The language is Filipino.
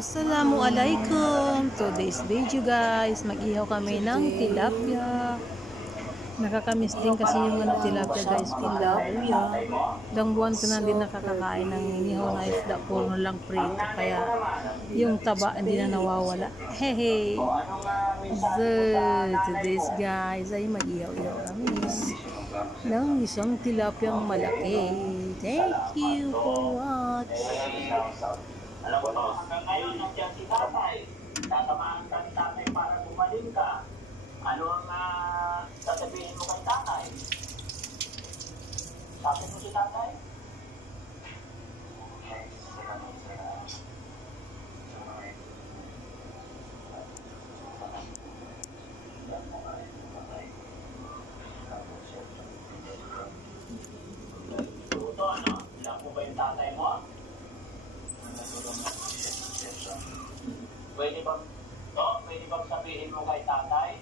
Assalamualaikum. Today's video guys, mag-ihaw kami ng tilapia. Nakakamiss din kasi yung tilapia guys. Tilapia. Ilang buwan ko na din nakakakain ng inihaw na isda, puro lang prito. Kaya yung taba hindi na nawawala. Hey. So, today's guys ay mag-ihaw-ihaw kami ng isang tilapyang malaki. Thank you for watching. Alam mo to, hanggang ngayon nandiyan si tatay. Sasamahan ka ni tatay para gumaling ka. Ano ang sasabihin mo kay tatay? Sabi mo si tatay? Tuto, ano? Ilang po ba yung tatay mo? Pwede bang sabihin mo kay tatay?